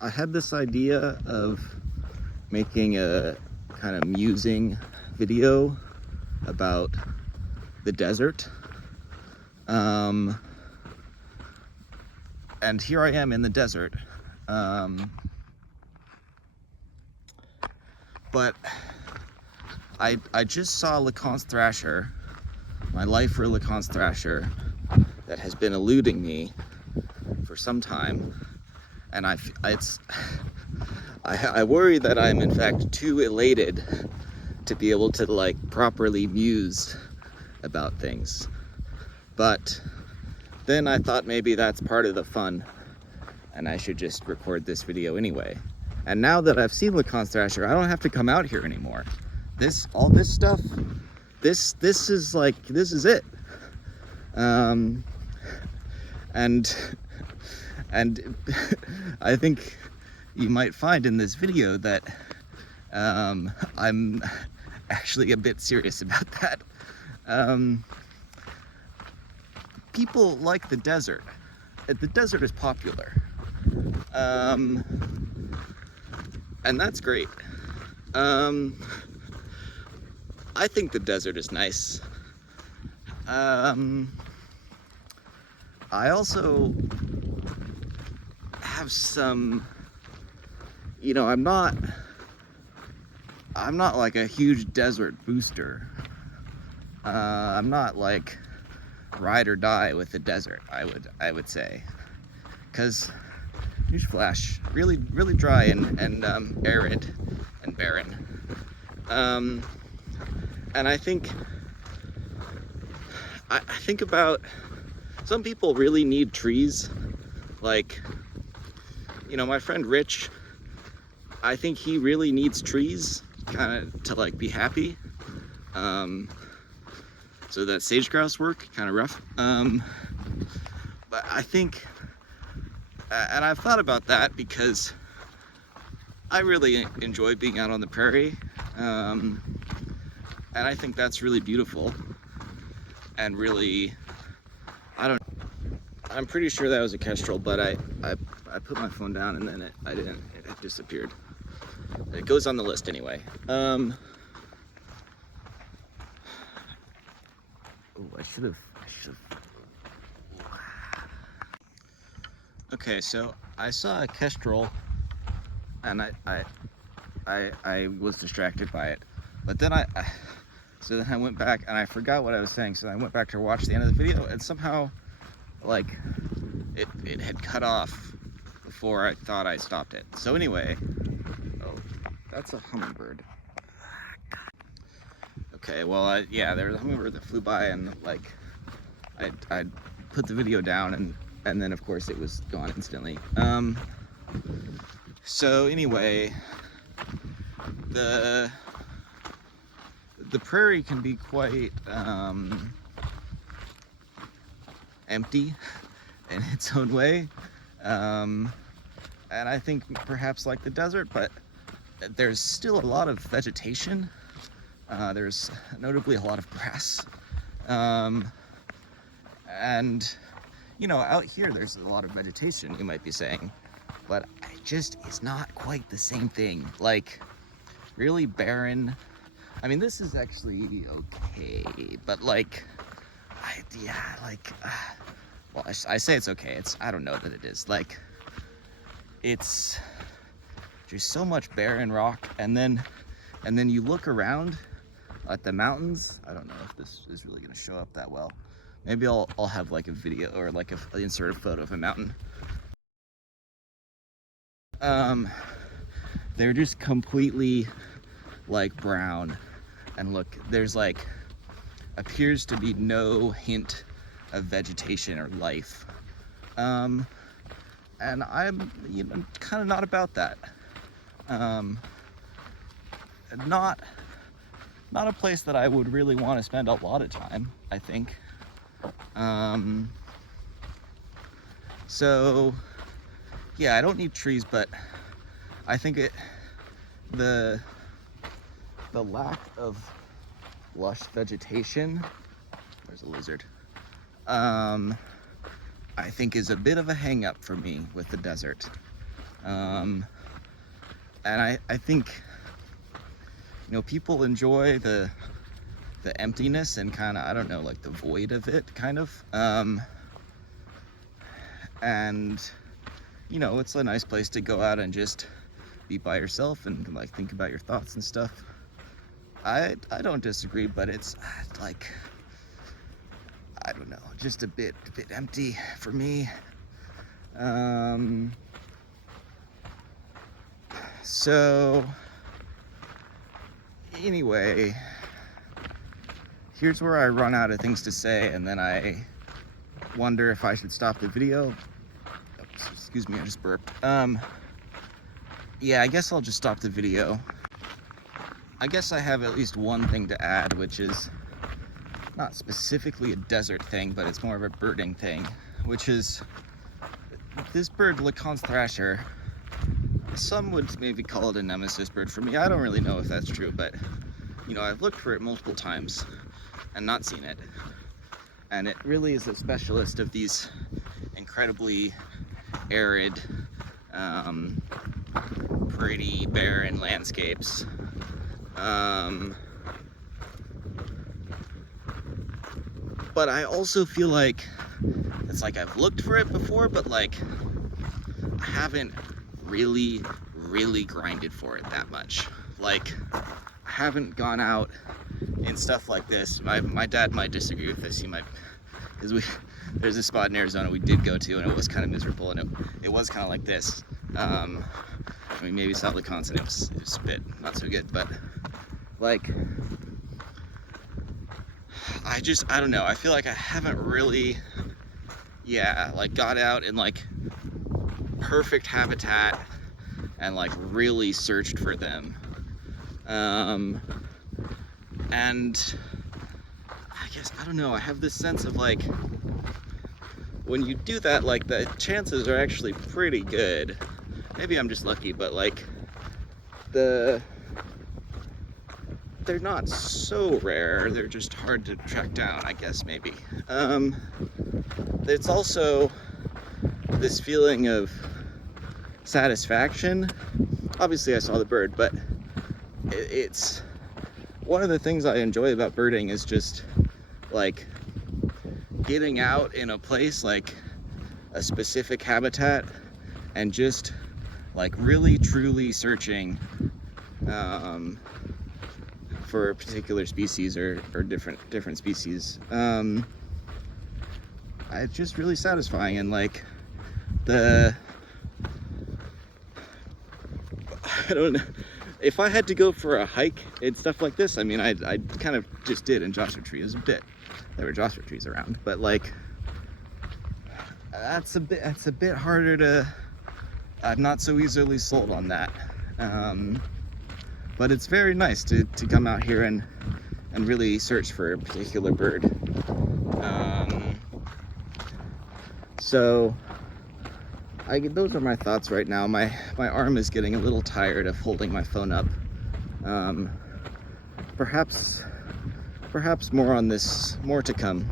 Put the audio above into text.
I had this idea of making a kind of musing video about the desert. And here I am in the desert. But I just saw LeConte Thrasher, my lifer LeConte Thrasher, that has been eluding me for some time, and I worry that I'm in fact too elated to be able to like properly muse about things. But then I thought maybe that's part of the fun, and I should just record this video anyway. And now that I've seen LeConte Thrasher, I don't have to come out here anymore. All this stuff, this is it. And I think you might find in this video that I'm actually a bit serious about that. People like the desert. The desert is popular. And that's great. I think the desert is nice. I also have some, I'm not like a huge desert booster. I'm not like ride or die with the desert, I would say, because newsflash, really dry and arid and barren. And I think about, some people really need trees. Like, my friend Rich, I think he really needs trees kind of to like be happy. So that sage grouse work, kind of rough. But I think, and I've thought about that because I really enjoy being out on the prairie. And I think that's really beautiful and really, I'm pretty sure that was a kestrel, but I put my phone down and then it disappeared. It goes on the list anyway. Oh, I should have. Okay, so I saw a kestrel and I was distracted by it. But then so then I went back and I forgot what I was saying. So I went back to watch the end of the video and somehow like it had cut off before I thought I stopped it. So anyway, oh, that's a hummingbird. Okay, well, yeah, there was a hummingbird that flew by and like I put the video down and then of course it was gone instantly. So anyway, the prairie can be quite empty in its own way, and I think perhaps like the desert, but there's still a lot of vegetation. There's notably a lot of grass, and out here there's a lot of vegetation, you might be saying, but it just is not quite the same thing. Like, really barren. I mean, this is actually okay, but like, well, I say it's okay. I don't know that it is. Like, it's just so much barren rock, and then you look around at the mountains. I don't know if this is really gonna show up that well. Maybe I'll have like a video or like insert a photo of a mountain. They're just completely like brown. And look, there's like, appears to be no hint of vegetation or life. And I'm kind of not about that. Not a place that I would really want to spend a lot of time, I think. So yeah, I don't need trees, but I think the lack of lush vegetation, there's a lizard, I think is a bit of a hang up for me with the desert. And I think, you know, people enjoy the emptiness and kind of, I don't know, like the void of it, kind of. And, you know, it's a nice place to go out and just be by yourself and like think about your thoughts and stuff. I don't disagree, but it's like, I don't know, just a bit empty for me. So anyway, here's where I run out of things to say, and then I wonder if I should stop the video. Oops, excuse me, I just burped. Yeah, I guess I'll just stop the video. I guess I have at least one thing to add, which is not specifically a desert thing, but it's more of a birding thing, which is this bird, Lecon's thrasher. Some would maybe call it a nemesis bird. For me, I don't really know if that's true, but you know, I've looked for it multiple times and not seen it. And it really is a specialist of these incredibly arid, pretty barren landscapes. But I also feel like it's like I've looked for it before, but like I haven't really grinded for it that much. Like I haven't gone out in stuff like this. My dad might disagree with this. He might, because there's a spot in Arizona we did go to and it was kind of miserable, and it was kind of like this. I mean, maybe South Wisconsin, it was a bit not so good, but like I don't know, I feel like I haven't really like got out in like perfect habitat and like really searched for them. And I guess, I don't know, I have this sense of like when you do that, like the chances are actually pretty good. Maybe I'm just lucky, but like they're not so rare, they're just hard to track down, I guess, maybe. It's also this feeling of satisfaction. Obviously I saw the bird, but it's one of the things I enjoy about birding is just like getting out in a place like a specific habitat and just like really truly searching for a particular species or different species. It's just really satisfying, and like I don't know, if I had to go for a hike and stuff like this, I mean, I kind of just did in Joshua Tree. It was a bit, there were Joshua trees around, but like that's a bit harder to, I'm not so easily sold on that. But it's very nice to come out here and really search for a particular bird. So those are my thoughts right now. My arm is getting a little tired of holding my phone up. Perhaps more on this, more to come.